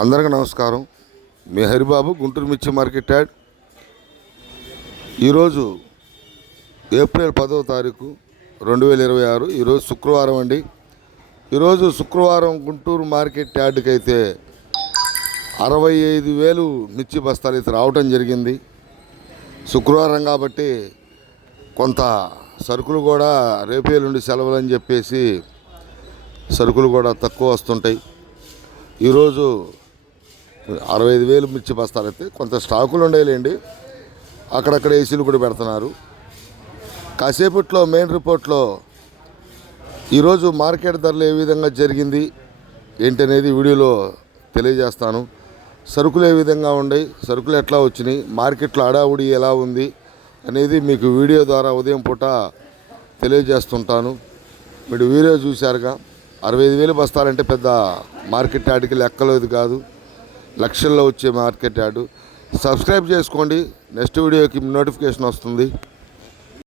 అందరికీ నమస్కారం. మీ హరిబాబు, గుంటూరు మిర్చి మార్కెట్ యాడ్. ఈరోజు ఏప్రిల్ 10వ తారీఖు 2026. ఈరోజు శుక్రవారం అండి. ఈరోజు శుక్రవారం గుంటూరు మార్కెట్ యార్డ్కి అయితే 65,000 మిర్చి బస్తాలు అయితే రావటం జరిగింది. శుక్రవారం కాబట్టి కొంత సరుకులు కూడా రేపు ఎల్లుండి సెలవులు అని చెప్పేసి సరుకులు కూడా తక్కువ వస్తుంటాయి. ఈరోజు 65,000 మిర్చి బస్తాలు అయితే కొంత స్టాకులు ఉండేలేండి. అక్కడక్కడ ఏసీలు కూడా పెడుతున్నారు. కాసేపట్లో మెయిన్ రిపోర్ట్లో ఈరోజు మార్కెట్ ధరలు ఏ విధంగా జరిగింది ఏంటనేది వీడియోలో తెలియజేస్తాను. సరుకులు ఏ విధంగా ఉన్నాయి, సరుకులు ఎట్లా వచ్చినాయి, మార్కెట్లో హడావుడి ఎలా ఉంది అనేది మీకు వీడియో ద్వారా ఉదయం పూట తెలియజేస్తుంటాను. మీరు వీడియో చూశారుగా. 65,000 బస్తాలంటే పెద్ద మార్కెట్ యార్డ్కి లెక్కలేదు కాదు, లక్షల్లో వచ్చే మార్కెట్ యార్డు. సబ్స్క్రైబ్ చేసుకోండి, నెక్స్ట్ వీడియోకి నోటిఫికేషన్ వస్తుంది.